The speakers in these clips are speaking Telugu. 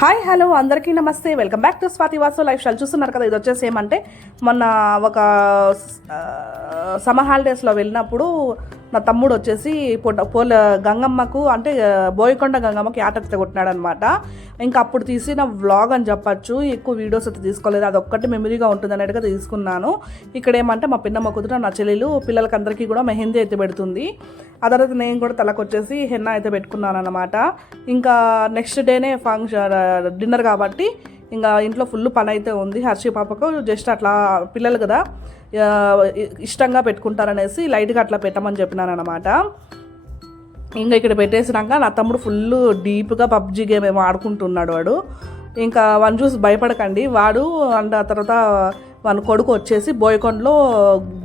హాయ్ హలో అందరికీ నమస్తే, welcome back to Swathi Vasu life style. చూస్తున్నారు కదా, ఇది వచ్చేసి ఏమంటే మొన్న ఒక సమ్మర్ హాలిడేస్లో వెళ్ళినప్పుడు నా తమ్ముడు వచ్చేసి గంగమ్మకు అంటే బోయకొండ గంగమ్మకి ఆటెత్త కొట్టినాడు అనమాట. ఇంకా అప్పుడు తీసిన వ్లాగ్ అని చెప్పచ్చు. ఎక్కువ వీడియోస్ అయితే తీసుకోలేదు, అదొక్కటి మెమరీగా ఉంటుంది అన్నట్టుగా తీసుకున్నాను. ఇక్కడ ఏమంటే మా పిన్నమ్మ కూతురు నా చెల్లెలు పిల్లలకి అందరికీ కూడా మెహందీ అయితే పెడుతుంది. ఆ తర్వాత నేను కూడా తలకు వచ్చేసి హెన్నా అయితే పెట్టుకున్నాను అనమాట. ఇంకా నెక్స్ట్ డేనే ఫంక్షన్ డిన్నర్ కాబట్టి ఇంకా ఇంట్లో ఫుల్ పని అయితే ఉంది. హర్షి పాపకు జస్ట్ అట్లా పిల్లలు కదా ఇష్టంగా పెట్టుకుంటారనేసి లైట్గా అట్లా పెట్టమని చెప్పినాను అనమాట. ఇంకా ఇక్కడ పెట్టేసినాక నా తమ్ముడు ఫుల్ డీప్గా పబ్జీ గేమ్ ఏమో ఆడుకుంటున్నాడు వాడు. ఇంకా వాడిని చూసి భయపడకండి, వాడు అండ్ ఆ తర్వాత వాని కొడుకు వచ్చేసి బోయకొండలో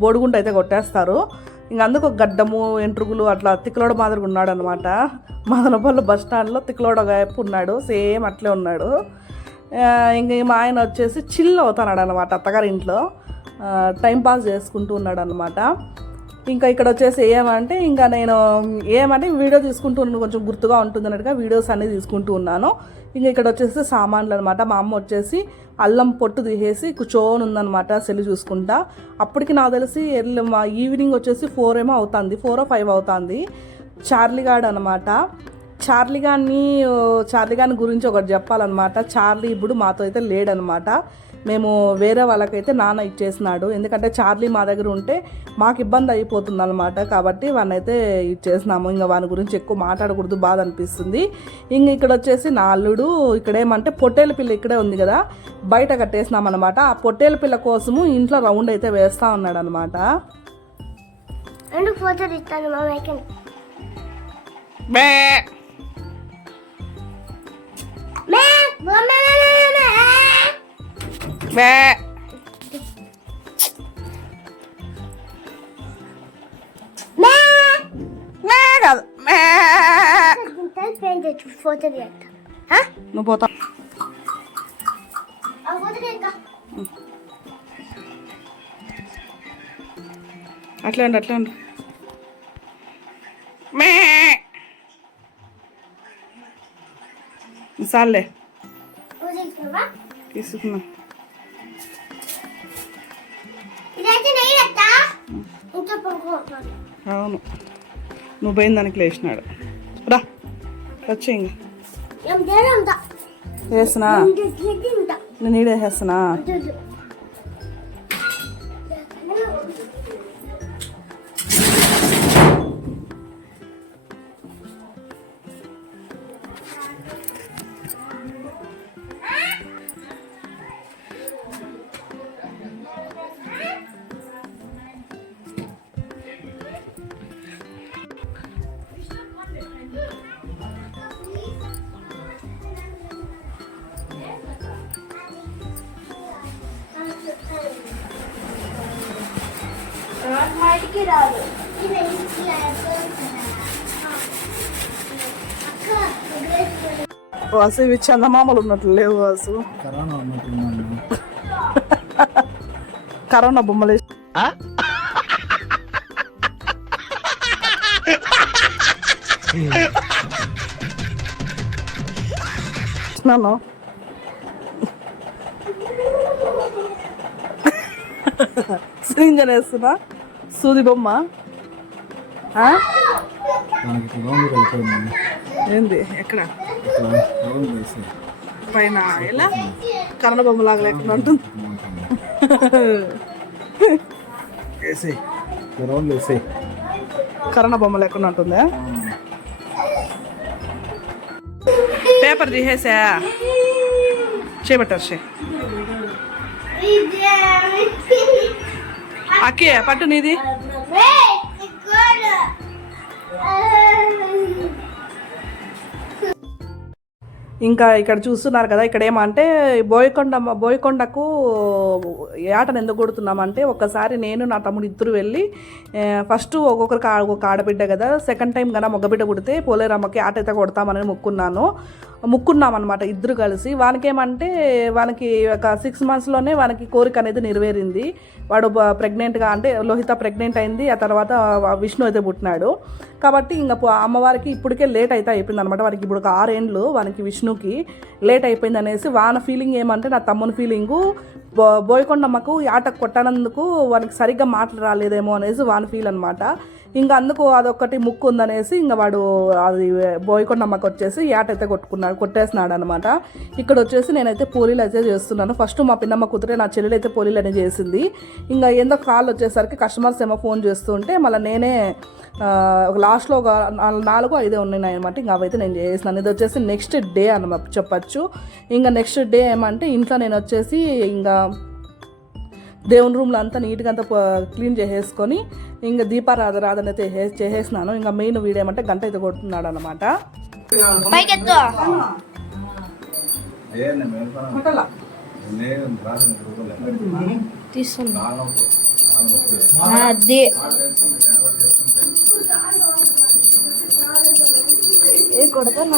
బోడిగుంట అయితే కొట్టేస్తారు. ఇంక అందుకు గడ్డము ఎంట్రుకులు అట్లా తిక్కలోడ మాదిరిగా ఉన్నాడు అనమాట. మదనపల్లి బస్ స్టాండ్లో తిక్కలోడ వైపు ఉన్నాడు, సేమ్ అట్లే ఉన్నాడు. ఇంక మా ఆయన వచ్చేసి చిల్ అవుతున్నాడు అనమాట, అత్తగారి ఇంట్లో టైంపాస్ చేసుకుంటూ ఉన్నాడు అనమాట. ఇంకా ఇక్కడ వచ్చేసి ఇంకా నేను వీడియో తీసుకుంటూ ఉన్నాను, కొంచెం గుర్తుగా ఉంటుంది అన్నట్టుగా వీడియోస్ అన్నీ తీసుకుంటూ ఉన్నాను. ఇంకా ఇక్కడ వచ్చేసి సామాన్లు అనమాట. మా అమ్మ వచ్చేసి అల్లం పొట్టు తీసేసి కూర్చొని ఉందనమాట సెల్ చూసుకుంటా. అప్పటికి నాకు తెలిసి మా ఈవినింగ్ వచ్చేసి 4 ఏమో అవుతుంది, 4 or 5 అవుతుంది. చార్లీగాడు అనమాట. చార్లీ గాని గురించి ఒకటి చెప్పాలన్నమాట. చార్లీ ఇప్పుడు మాతో అయితే లేడనమాట. మేము వేరే వాళ్ళకైతే నాన్న ఇచ్చేసినాడు. ఎందుకంటే చార్లీ మా దగ్గర ఉంటే మాకు ఇబ్బంది అయిపోతుంది అనమాట. కాబట్టి వాడినైతే ఇచ్చేసినాము. ఇంకా వాని గురించి ఎక్కువ మాట్లాడకూడదు, బాధ అనిపిస్తుంది. ఇంక ఇక్కడ వచ్చేసి నా అల్లుడు ఇక్కడ ఏమంటే పొట్టేల పిల్ల ఇక్కడే ఉంది కదా, బయట కట్టేసినాం అనమాట. ఆ పొట్టేల పిల్ల కోసము ఇంట్లో రౌండ్ అయితే వేస్తూ ఉన్నాడు అనమాట. నువ్వు పోతా అట్లా ఉండు సార్లే తీసుకున్నా. అవును, నువ్వు పోయిన దానికి లేచినాడు. రా వచ్చి ఇంకా వేస్తున్నా, నేను ఈడేసేస్తున్నా. వాసు ఇవి చందమామలు ఉన్నట్లు లేవు వాసు. కరోనా బొమ్మలు నన్ను సింజన్ వేస్తున్నా, సూది బొమ్మ ఏంది ఎక్కడ పైన ఎలా కరోనా బొమ్మ లాగా లేకుండా ఉంటుంది. కరోనా బొమ్మ లేకుండా ఉంటుందా? పేపర్ తీసేసా చేపట్టారు అక్కే పట్టు నీది. ఇంకా ఇక్కడ చూస్తున్నారు కదా, ఇక్కడ ఏమంటే బోయకొండకు ఆటను ఎందుకు కొడుతున్నామంటే, ఒకసారి నేను నా తమ్ముడు ఇద్దరు వెళ్ళి ఫస్ట్ ఒక్కొక్క ఆడబిడ్డ కదా, సెకండ్ టైం కన్నా మగబిడ్డ కొడితే పోలేరమ్మకి ఆట అయితే కొడతామని మొక్కున్నాను. ముక్కున్నామన్నమాట ఇద్దరు కలిసి. వానికేమంటే వానికి ఒక 6 monthsలోనే వానికి కోరిక అనేది నెరవేరింది. వాడు ప్రెగ్నెంట్గా అంటే లోహిత ప్రెగ్నెంట్ అయింది. ఆ తర్వాత విష్ణు అయితే పుట్టినాడు. కాబట్టి ఇంకా అమ్మవారికి ఇప్పటికే లేట్ అయితే అయిపోయింది అనమాట. వానికి ఇప్పుడు ఒక 6 ఏండ్లు వానికి విష్ణుకి లేట్ అయిపోయింది అనేసి వాన ఫీలింగ్ ఏమంటే నా తమ్ముని ఫీలింగు బోయకొండమ్మకు ఆట కొట్టనందుకు వానికి సరిగ్గా మాటలు రాలేదేమో అనేసి వాని ఫీల్ అనమాట. ఇంకా అందుకు అదొక్కటి ముక్కు ఉందనేసి ఇంకా వాడు అది బోయకొండమ్మకు వచ్చేసి ఆట అయితే కొట్టేసినాడు అనమాట. ఇక్కడ వచ్చేసి నేనైతే పూరీలు అయితే చేస్తున్నాను. ఫస్ట్ మా పిన్నమ్మ కూతురే నా చెల్లెలు అయితే పూరీలు అనేది చేసింది. ఇంకా ఏందో కాల్ వచ్చేసరికి కస్టమర్స్ ఏమో ఫోన్ చేస్తుంటే మళ్ళీ నేనే లాస్ట్లో ఒక 4-5 ఉన్నాయి అనమాట. ఇంకా అవైతే నేను చేసినాను. ఇది వచ్చేసి నెక్స్ట్ డే అన్నమాట చెప్పచ్చు. ఇంకా నెక్స్ట్ డే ఏమంటే ఇంట్లో నేను వచ్చేసి ఇంకా దేవుని రూమ్లో అంతా నీట్గా అంతా క్లీన్ చేసేసుకొని ఇంకా దీపారాధన అయితే చేసేసినాను. ఇంకా మెయిన్ వీడియో ఏమంటే గంట అయితే కొడుతున్నాడు అనమాట. కొడుతున్నాడు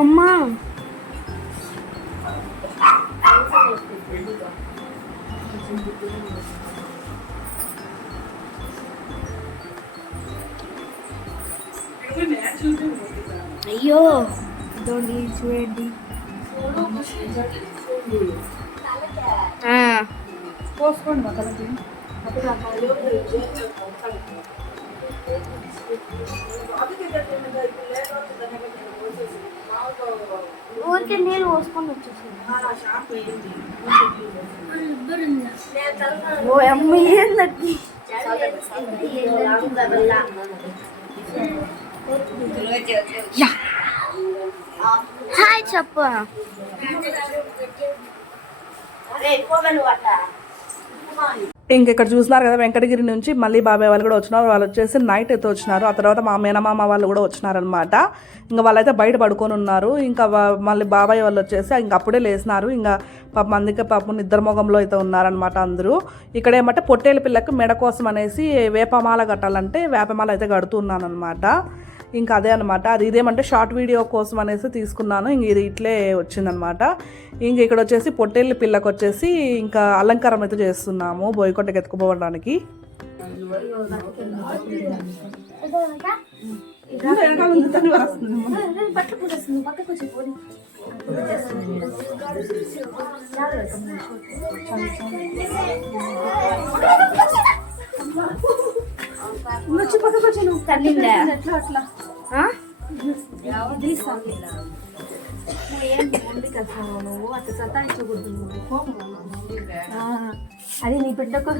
అమ్మా. అయ్యో చూడండి ఊరికే నీళ్ళు పోసుకొని వచ్చేసి ఓ అమ్మ ఏందండి హాయ్ చెప్పు. ఇంక ఇక్కడ చూస్తున్నారు కదా వెంకటగిరి నుంచి మళ్ళీ బాబాయ్ వాళ్ళు కూడా వచ్చినారు. వాళ్ళు వచ్చేసి నైట్ అయితే వచ్చినారు. ఆ తర్వాత మా మేనమామ వాళ్ళు కూడా వచ్చినారనమాట. ఇంకా వాళ్ళైతే బయట పడుకొని ఉన్నారు. ఇంకా మళ్ళీ బాబాయ్ వాళ్ళు వచ్చేసి ఇంక అప్పుడే లేసినారు. ఇంకా పాపం అందుకే పాపం నిద్ర మొగంలో అయితే ఉన్నారనమాట అందరూ. ఇక్కడ ఏమంటే పొట్టేలు పిల్లకి మెడ కోసం అనేసి వేపమాల కట్టాలంటే వేపమాల అయితే కడుతున్నాను అనమాట. ఇంకా అదే అనమాట. అది ఇదేమంటే షార్ట్ వీడియో కోసం అనేసి తీసుకున్నాను. ఇంక ఇది ఇట్లే వచ్చిందనమాట. ఇంక ఇక్కడ వచ్చేసి పొట్టేళ్ళ పిల్లకి వచ్చేసి ఇంకా అలంకారం అయితే చేస్తున్నాము బోయకొండకి ఎత్తుకుపోవడానికి. అది నీ బిడ్డకు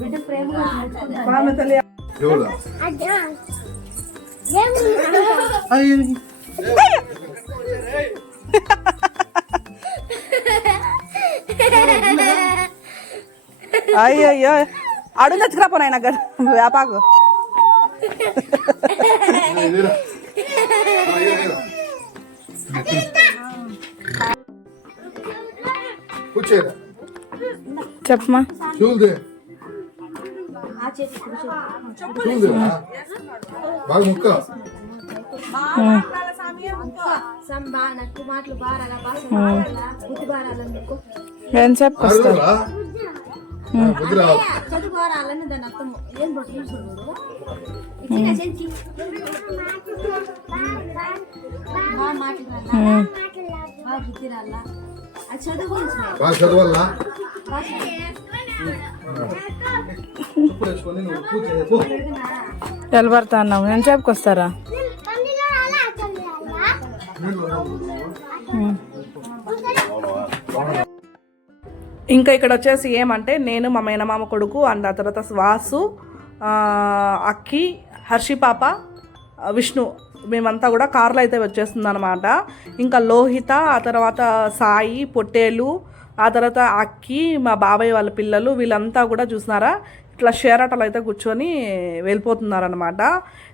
బిడ్డ ప్రేమ అయ్యో అడుగు తెచ్చుకురా పోనాయన వ్యాపాకు. చెప్పమా ఏం చెప్పుకొస్తారు తెలబడతా అన్నాం. నేను చెప్పుకొస్తారా ఇంకా ఇక్కడ వచ్చేసి ఏమంటే నేను మా మేనమామ కొడుకు అండ్ ఆ తర్వాత వాసు, అక్కి, హర్షి పాప, విష్ణు మేమంతా కూడా కార్లో అయితే వచ్చేస్తుంది అనమాట. ఇంకా లోహిత, ఆ తర్వాత సాయి, పొట్టేలు, ఆ తర్వాత అక్కి, మా బాబాయ్ వాళ్ళ పిల్లలు వీళ్ళంతా కూడా చూసినారా ఇట్లా షేరాటలు అయితే కూర్చొని వెళ్ళిపోతున్నారనమాట.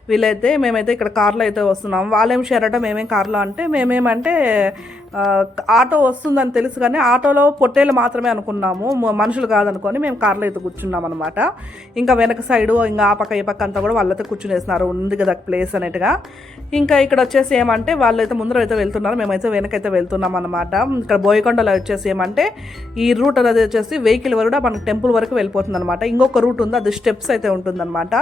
వీళ్ళైతే మేమైతే ఇక్కడ కార్లో అయితే వస్తున్నాం. వాళ్ళేం షేర్ అట మేమేం కార్లో అంటే మేమేమంటే ఆటో వస్తుందని తెలుసు కానీ ఆటోలో పొట్టేలు మాత్రమే అనుకున్నాము, మనుషులు కాదనుకొని మేము కార్లో అయితే కూర్చున్నాం అనమాట. ఇంకా వెనక సైడు ఇంకా ఆ పక్క ఈ పక్క అంతా కూడా వాళ్ళైతే కూర్చునేస్తున్నారు, ఉంది కదా ప్లేస్ అనేట్టుగా. ఇంకా ఇక్కడ వచ్చేసి ఏమంటే వాళ్ళైతే ముందర అయితే వెళ్తున్నారు, మేమైతే వెనకైతే వెళ్తున్నాం అనమాట. ఇక్కడ బోయకొండలో వచ్చేసి ఏమంటే ఈ రూట్ అనేది వచ్చేసి వెహికల్ వరకు మనకి టెంపుల్ వరకు వెళ్ళిపోతుంది అనమాట. ఇంకొక రూట్ ఉంది, అది స్టెప్స్ అయితే ఉంటుందన్నమాట.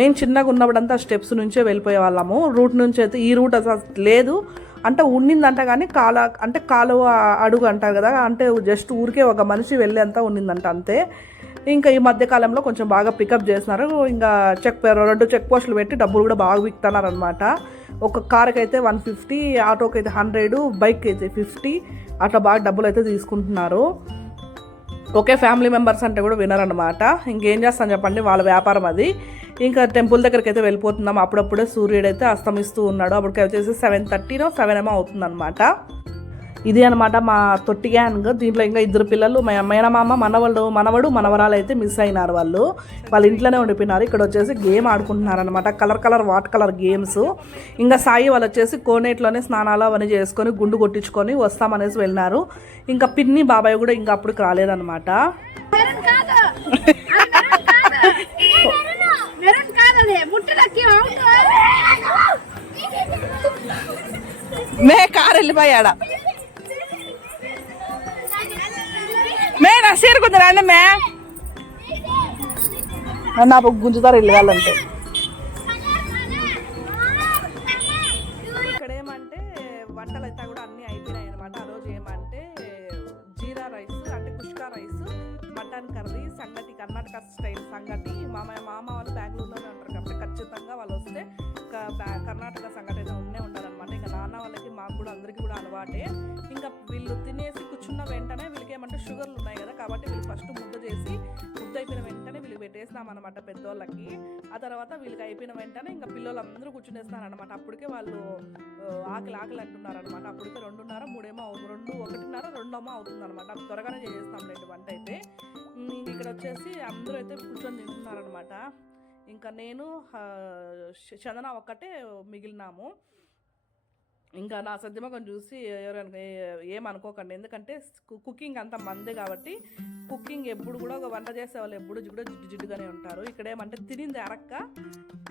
మేము చిన్నగా ఉన్నప్పుడంతా స్టెప్స్ నుంచే వెళ్ళిపోయే వాళ్ళము, రూట్ నుంచి అయితే ఈ రూట్ అసలు లేదు అంటే ఉండిందంట కానీ కాలువ అడుగు అంటారు కదా, అంటే జస్ట్ ఊరికే ఒక మనిషి వెళ్ళేంత ఉండిందంట అంతే. ఇంకా ఈ మధ్యకాలంలో కొంచెం బాగా పికప్ చేస్తున్నారు. ఇంకా 2 చెక్ పోస్టులు పెట్టి డబ్బులు కూడా బాగా విక్తున్నారు అనమాట. ఒక కార్కి అయితే 150, ఆటోకి అయితే 100, బైక్కి అయితే 50, అట్లా బాగా డబ్బులు అయితే తీసుకుంటున్నారు. ఓకే, ఫ్యామిలీ మెంబర్స్ అంటే కూడా వినరనమాట. ఇంకేం చేస్తాను చెప్పండి, వాళ్ళ వ్యాపారం అది. ఇంకా టెంపుల్ దగ్గరికి అయితే వెళ్ళిపోతున్నాం. అప్పుడప్పుడే సూర్యుడు అయితే అస్తమిస్తూ ఉన్నాడు. అప్పటికి వచ్చేసి 7:30 7 అవుతుందన్నమాట. ఇది అనమాట మా తొట్టి గ్యాంగ్. దీంట్లో ఇంకా 2 పిల్లలు, మేనమామ, మనవడు మనవరాలు అయితే మిస్ అయినారు. వాళ్ళ ఇంట్లోనే ఉండిపోయినారు. ఇక్కడ వచ్చేసి గేమ్ ఆడుకుంటున్నారు అనమాట, కలర్ వాట్ కలర్ గేమ్స్. ఇంకా సాయి వాళ్ళు వచ్చేసి కోనేట్లోనే స్నానాలు అవన్నీ చేసుకొని గుండు కొట్టించుకొని వస్తామనేసి వెళ్ళినారు. ఇంకా పిన్ని బాబాయ్ కూడా ఇంకా అప్పటికి రాలేదన్నమాట. మే కారు వెళ్ళిపోయాడా మే నా సీరుకుందా అండి మే నా గుంజుతారు వెళ్ళాలంటే. ఇక్కడ ఏమంటే వంటలు అయితే కూడా అన్నీ అయిపోయినాయి అనమాట. ఆ రోజు ఏమంటే జీరా రైస్ అంటే కుష్కా రైస్, మటన్ కర్రీ, సంగటి, కర్ణాటక స్టైల్ సంగటి. మామ వాళ్ళు బెంగళూరులోనే ఉంటారు కాబట్టి ఖచ్చితంగా వాళ్ళు వస్తే కర్ణాటక సంగటి అయితే ఉండాలన్నమాట. ఇంకా నాన్న వాళ్ళకి మాకు కూడా అందరికీ కూడా అలవాటే. ఇంకా వీళ్ళు తినేసి కూర్చున్న వెంటనే వీళ్ళకి ఏమంటే షుగర్లు ఉన్నాయి కదా, కాబట్టి వీళ్ళు ఫస్ట్ ముద్ద అయిపోయిన వెంటనే వీళ్ళకి పెట్టేసినాం అనమాట పెద్దోళ్ళకి. ఆ తర్వాత వీళ్ళకి అయిపోయిన వెంటనే ఇంకా పిల్లలు అందరూ కూర్చునేస్తున్నారు అనమాట. అప్పటికే వాళ్ళు ఆకలి అంటున్నారు అనమాట. అప్పటికే 2:30 1:30 అవుతుంది అనమాట. త్వరగానే చేసేస్తాంలేండి వంట అయితే. ఇక్కడ వచ్చేసి అందరూ అయితే కూర్చొని తింటున్నారనమాట. ఇంకా నేను చందన ఒక్కటే మిగిలినాము. ఇంకా నా సద్యమకం చూసి ఎవరైనా ఏమనుకోకండి, ఎందుకంటే కుకింగ్ అంతా మందే కాబట్టి కుకింగ్ ఎప్పుడు కూడా వంట చేసే వాళ్ళు ఎప్పుడు కూడా జిడ్డుగానే ఉంటారు. ఇక్కడ ఏమంటే తినింది అరక్క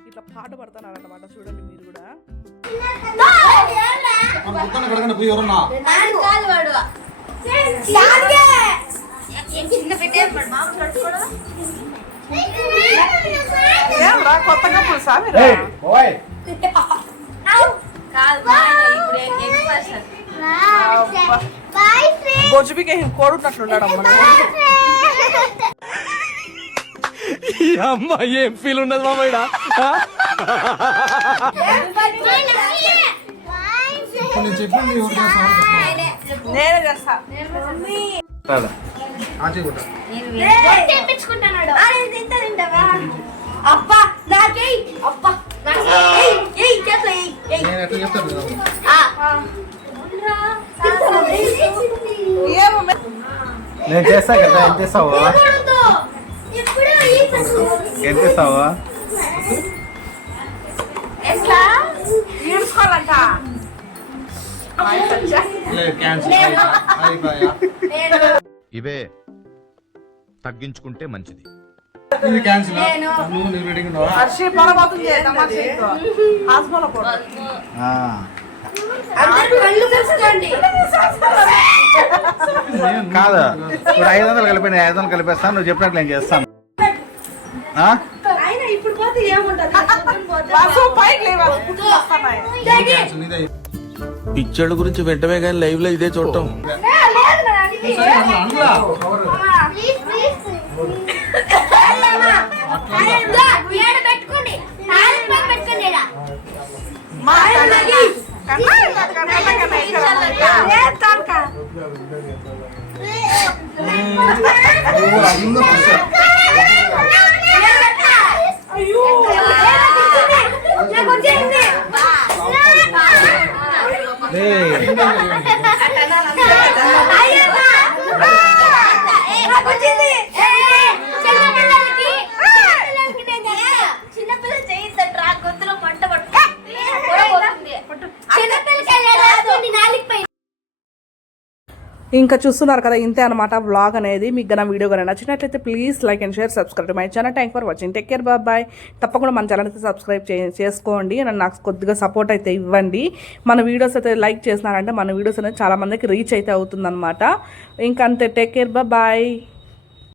ఇట్లా పాట పడుతున్నారు అనమాట. చూడండి మీరు కూడా. కొత్తగా పులుసా బొజ్జుబికి కోడున్నట్లున్నాడు అమ్మ. ఏం ఫీల్ ఉన్నది మామయ్య? నేనే చేస్తా. అబ్బా నాకే అబ్బా నేను చేస్తా కదా. ఎంత చేస్తావా? ఎంత చేస్తావా? ఇవే తగ్గించుకుంటే మంచిది. కాదు, ఇప్పుడు 500 కలిపి 500 కలిపేస్తాను. నువ్వు చెప్పినట్లు నేను చేస్తాను. పిచ్చోళ్ళ గురించి వెంటనే కానీ లైవ్ లో ఇదే చూడటం. చిన్నపిల్లలు చేయిస్తారు గొంతులో మంట ఇంకా చూస్తున్నారు కదా, ఇంతే అనమాట వ్లాగ్ అనేది. మీకు గన వీడియో కానీ నచ్చినట్లయితే please like and share, subscribe my channel. Thank for watching. Take care, bye. తప్పకుండా మన ఛానల్ అయితే సబ్స్క్రైబ్ చేసుకోండి. నాకు కొద్దిగా సపోర్ట్ అయితే ఇవ్వండి. మన వీడియోస్ అయితే లైక్ చేసినారంటే మన వీడియోస్ అనేది చాలా మందికి రీచ్ అయితే అవుతుందన్నమాట. ఇంకా అంతే. Take care, bye.